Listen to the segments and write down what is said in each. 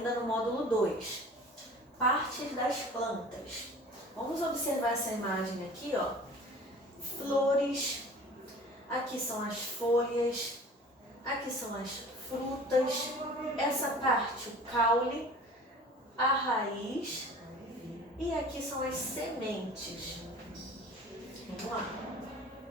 ainda no módulo 2. Partes das plantas. Vamos observar essa imagem aqui, ó. Flores, aqui são as folhas, aqui são as frutas, essa parte, o caule, a raiz e aqui são as sementes. Vamos lá.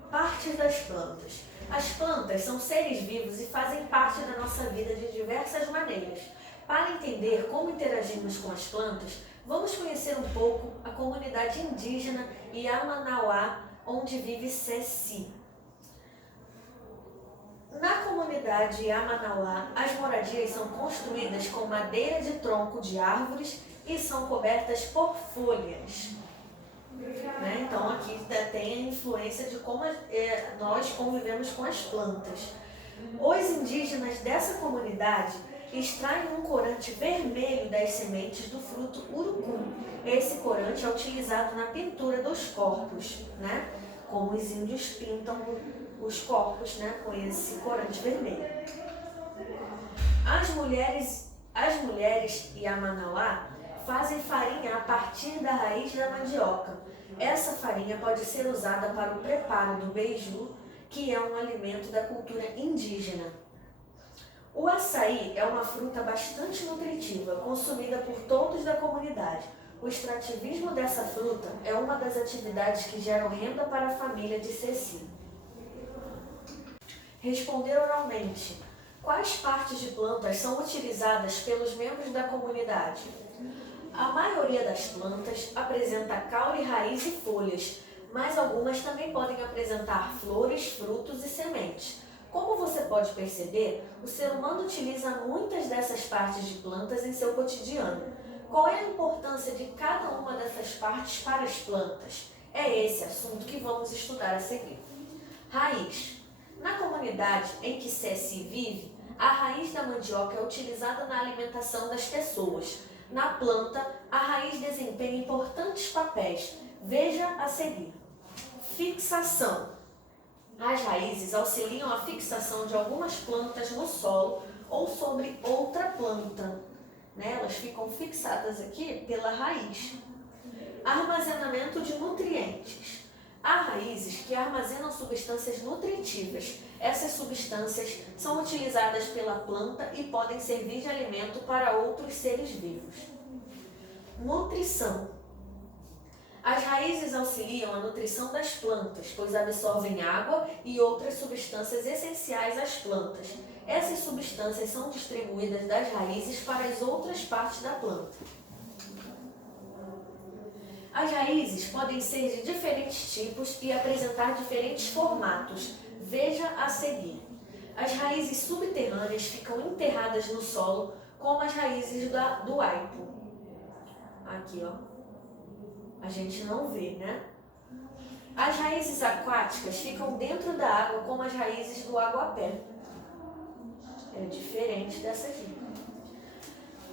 Partes das plantas. As plantas são seres vivos e fazem parte da nossa vida de diversas maneiras. Para entender como interagimos com as plantas, vamos conhecer um pouco a comunidade indígena Yamanauá, onde vive Ceci. Na comunidade Yamanauá, as moradias são construídas com madeira de tronco de árvores e são cobertas por folhas. Então aqui tem a influência de como nós convivemos com as plantas. Os indígenas dessa comunidade extraem um corante vermelho das sementes do fruto urucum. Esse corante é utilizado na pintura dos corpos, como os índios pintam os corpos, com esse corante vermelho. As mulheres Yamanauá fazem farinha a partir da raiz da mandioca. Essa farinha pode ser usada para o preparo do beiju, que é um alimento da cultura indígena. O açaí é uma fruta bastante nutritiva, consumida por todos da comunidade. O extrativismo dessa fruta é uma das atividades que geram renda para a família de Ceci. Responder oralmente. Quais partes de plantas são utilizadas pelos membros da comunidade? A maioria das plantas apresenta caule, raiz e folhas, mas algumas também podem apresentar flores, frutos e sementes. Como você pode perceber, o ser humano utiliza muitas dessas partes de plantas em seu cotidiano. Qual é a importância de cada uma dessas partes para as plantas? É esse assunto que vamos estudar a seguir. Raiz. Na comunidade em que Ceci vive, a raiz da mandioca é utilizada na alimentação das pessoas. Na planta, a raiz desempenha importantes papéis. Veja a seguir. Fixação. As raízes auxiliam a fixação de algumas plantas no solo ou sobre outra planta. Elas ficam fixadas aqui pela raiz. Armazenamento de nutrientes. Há raízes que armazenam substâncias nutritivas. Essas substâncias são utilizadas pela planta e podem servir de alimento para outros seres vivos. Nutrição. As raízes auxiliam a nutrição das plantas, pois absorvem água e outras substâncias essenciais às plantas. Essas substâncias são distribuídas das raízes para as outras partes da planta. As raízes podem ser de diferentes tipos e apresentar diferentes formatos. Veja a seguir. As raízes subterrâneas ficam enterradas no solo, como as raízes do aipo. Aqui, ó. A gente não vê, As raízes aquáticas ficam dentro da água, como as raízes do aguapé. É diferente dessa aqui.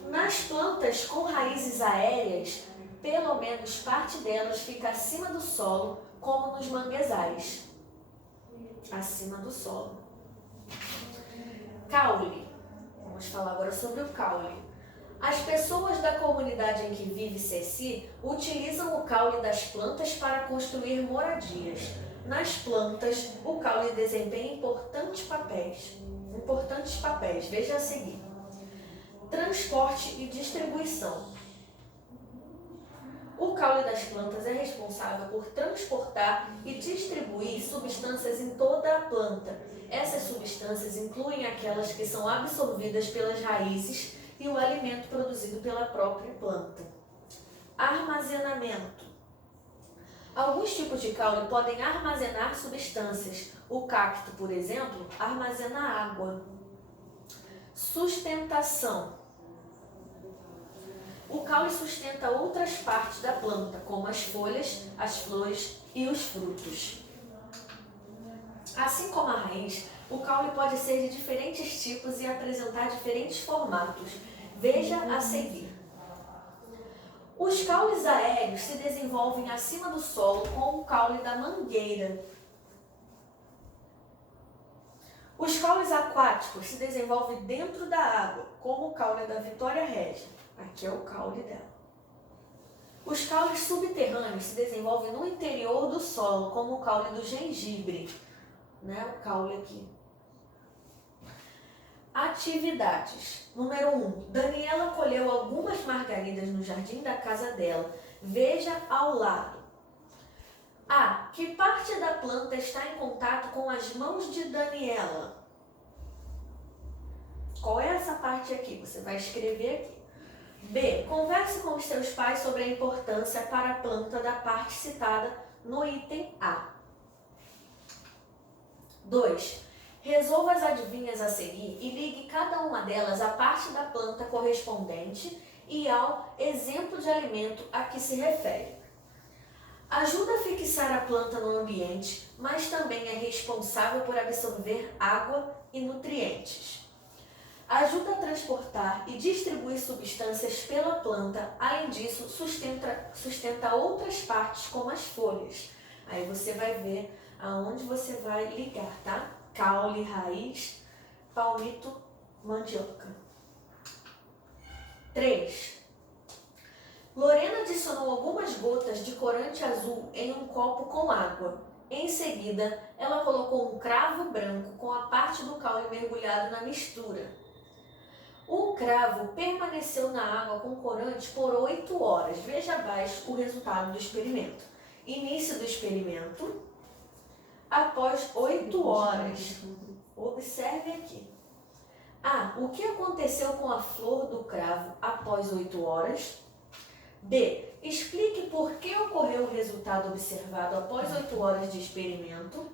Nas plantas com raízes aéreas, pelo menos parte delas fica acima do solo, como nos manguezais. Acima do solo. Caule. Vamos falar agora sobre o caule. As pessoas da comunidade em que vive Ceci utilizam o caule das plantas para construir moradias. Nas plantas, o caule desempenha importantes papéis. Veja a seguir. Transporte e distribuição. O caule das plantas é responsável por transportar e distribuir substâncias em toda a planta. Essas substâncias incluem aquelas que são absorvidas pelas raízes e o alimento produzido pela própria planta. Armazenamento. Alguns tipos de caule podem armazenar substâncias. O cacto, por exemplo, armazena água. Sustentação. O caule sustenta outras partes da planta, como as folhas, as flores e os frutos. Assim como a raiz, o caule pode ser de diferentes tipos e apresentar diferentes formatos. Veja a seguir. Os caules aéreos se desenvolvem acima do solo com o caule da mangueira. Os caules aquáticos se desenvolvem dentro da água, como o caule da Vitória Régia. Aqui é o caule dela. Os caules subterrâneos se desenvolvem no interior do solo, como o caule do gengibre, né? O caule aqui. Atividades. Número 1. Daniela colheu algumas margaridas no jardim da casa dela. Veja ao lado. A. Que parte da planta está em contato com as mãos de Daniela? Qual é essa parte aqui? Você vai escrever aqui. B. Converse com os seus pais sobre a importância para a planta da parte citada no item A. 2. Resolva as adivinhas a seguir e ligue cada uma delas à parte da planta correspondente e ao exemplo de alimento a que se refere. Ajuda a fixar a planta no ambiente, mas também é responsável por absorver água e nutrientes. Ajuda a transportar e distribuir substâncias pela planta, além disso, sustenta outras partes, como as folhas. Aí você vai ver aonde você vai ligar, tá? Caule, raiz, palmito, mandioca. 3. Lorena adicionou algumas gotas de corante azul em um copo com água. Em seguida, ela colocou um cravo branco com a parte do caule mergulhado na mistura. O cravo permaneceu na água com corante por 8 horas. Veja abaixo o resultado do experimento. Início do experimento. Após 8 horas. Observe aqui. A. O que aconteceu com a flor do cravo após 8 horas? B. Explique por que ocorreu o resultado observado após 8 horas de experimento.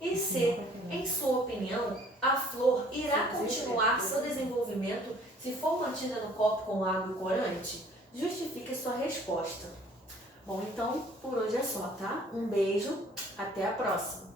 E C. Em sua opinião, a flor irá continuar seu desenvolvimento se for mantida no copo com água e corante? Justifique sua resposta. Bom, então por hoje é só, tá? Um beijo, até a próxima!